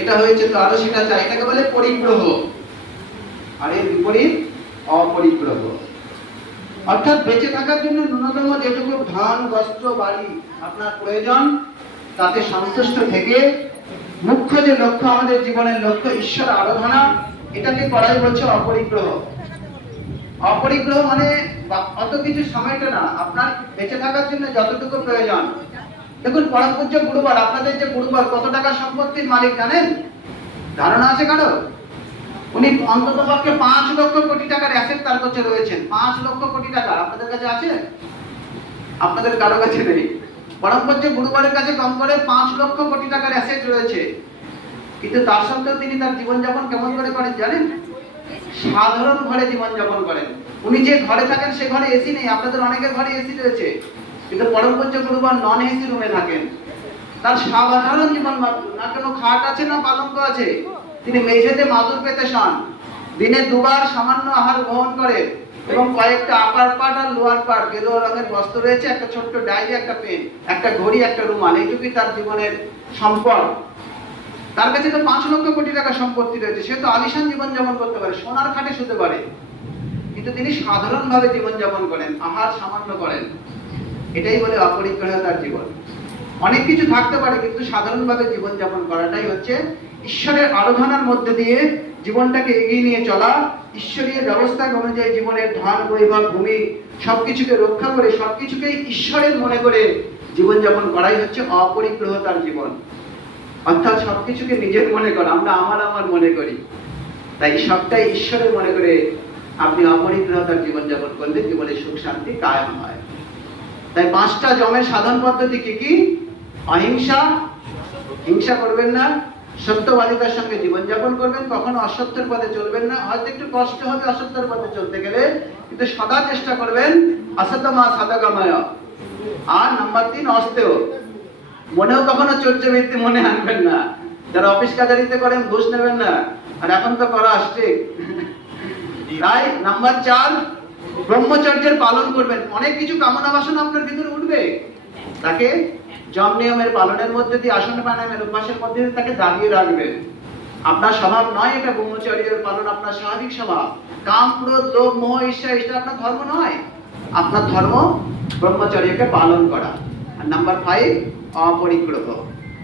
এটা হয়েছে তো আরো সেটা চাই, এটাকে বলে পরিগ্রহ। আর এর বিপরীত অপরিগ্রহ। অর্থাৎ বেঁচে থাকার জন্য ন্যূনতম যেটুকু ধন বস্ত্র বাড়ি আপনার প্রয়োজন, তাতে সন্তুষ্ট থেকে মুখ্য যে লক্ষ্য, আমাদের জীবনের লক্ষ্য ঈশ্বর আরাধনা, এটাকে করাই বলছে অপরিগ্রহ। অপরিগ্রহ মানে অত কিছু সময়টা না, আপনার বেঁচে থাকার জন্য যতটুকু প্রয়োজন। দেখুন পরম পূজ্য গুরুবার, আপনাদের যে গুরুবার কত টাকা সম্পত্তির মালিক জানেন? ধারণা আছে কারো? উনি অন্তত পক্ষে 5 লক্ষ কোটি টাকার অ্যাসেট তার কাছে রয়েছে। 5 লক্ষ কোটি টাকা আপনাদের কাছে আছে? আপনাদের কারো কাছে নেই। পরম পূজ্য গুরুবারের কাছে কম করে 5 লক্ষ কোটি টাকার অ্যাসেট রয়েছে, কিন্তু তার সত্ত্বেও তিনি তার জীবনযাপন কেমন করে করেন জানেন? সাধারণ ঘরে জীবনযাপন করেন। উনি যে ঘরে থাকেন সে ঘরে এসি নেই, আপনাদের অনেকের ঘরে এসি রয়েছে, কিন্তু পরম পূজ্য গুরুবার নন এসি রুমে থাকেন। তার সাধারণ জীবন, না কোনো খাট আছে না পালঙ্ক আছে, তিনি মেঝেতে মাদুর পেতে শোন, দিনে 2 বার সামান্য আহার গ্রহণ করেন, এবং কয়েকটা আপার পাট আর লোয়ার পাট গেরুয়া রঙের বস্ত্র রয়েছে, একটা ছোট্ট ডায়েরি, একটা পেন, একটা ঘড়ি, একটা রুমাল, এইটুকুই তার জীবনের সম্পদ। তার কাছে তো 5 লক্ষ কোটি টাকা সম্পত্তি রয়েছে, সে তো আলিশান জীবনযাপন করতে পারে, সোনার খাটে শুতে পারে, কিন্তু তিনি সাধারণভাবে জীবনযাপন করেন, আহার সামান্য করেন। এটাই বলে অপরিগ্রহ তার জীবন। অনেক কিছু থাকতে পারে, কিন্তু সাধারণভাবে জীবনযাপন করাটাই হচ্ছে ঈশ্বরের আরাধনার মধ্যে দিয়ে জীবনটাকে এগিয়ে নিয়ে চলা। ঈশ্বরীয় ব্যবস্থা অনুযায়ী জীবনের ধন বৈভব ভূমি সবকিছুকে রক্ষা করে, সবকিছুকে ঈশ্বরের মনে করে জীবনযাপন করাই হচ্ছে অপরিগ্রহ তার জীবন। অর্থাৎ সবকিছুকে নিজের মনে করা, আমরা আমার মনে করি, তাই সবটাই ঈশ্বরের মনে করে আপনি অপরিগ্রহতার জীবনযাপন করলে জীবনে সুখ শান্তি কায়েম হয়। তাই 5টা যমের সাধন পদ্ধতি কি কি? অহিংসা, হিংসা করবেন না, সত্যবাদিতার সঙ্গে জীবনযাপন করবেন, কখনো অসত্যের পথে চলবেন না। হয়তো একটু কষ্ট হবে অসত্যের পথে চলতে গেলে, কিন্তু সদা চেষ্টা করবেন অসতমা সদগময়। আর নাম্বার 3 অস্তেয়, মনেও কখনো চর্যবৃত্তি মনে আনবেন না। যারা অফিস কাছারিতে করেন ঘুষ নেবেন না, আর এখন তো করা আসছে। তাই নাম্বার 4 ব্রহ্মচর্যের পালন করবেন। অনেক কিছু কামনা বাসনা আপনার ভিতরে উঠবে, তাকে যম নিয়মের পালনের মধ্যে দিয়ে, আসন প্রাণায়ামের অভ্যাসের মধ্যে দিয়ে তাকে দাবিয়ে রাখবেন। আপনার স্বভাব নয় এটা ব্রহ্মচর্যের পালন, আপনার স্বাভাবিক স্বভাব। কাম ক্রোধ লোভ মোহ ঈর্ষা, এটা আপনার ধর্ম নয়। আপনার ধর্ম ব্রহ্মচর্যকে পালন করা। আর নাম্বার 5 অপরিগ্রহ,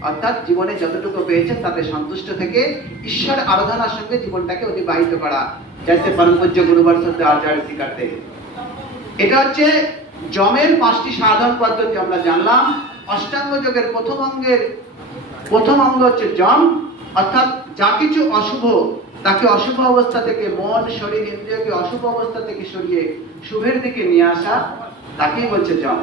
অর্থাৎ জীবনে যতটুকু পেয়েছেন তাতে সন্তুষ্ট থেকে ঈশ্বর আরাধনার সঙ্গে জীবনটাকে অতিবাহিত করা, যাতে পরম পূজ্য গুরুবার সত্য আচার্য শিখাতে। এটা হচ্ছে যমের 5টি সাধন পদ্ধতি আমরা জানলাম। অষ্টাঙ্গ যোগের প্রথম অঙ্গ হচ্ছে যম, অর্থাৎ যা কিছু অশুভ তাকে অশুভ অবস্থা থেকে, মন শরীর ইন্দ্রিয়কে অশুভ অবস্থা থেকে সরিয়ে শুভের দিকে নিয়ে আসা, তাকেই বলছে যম।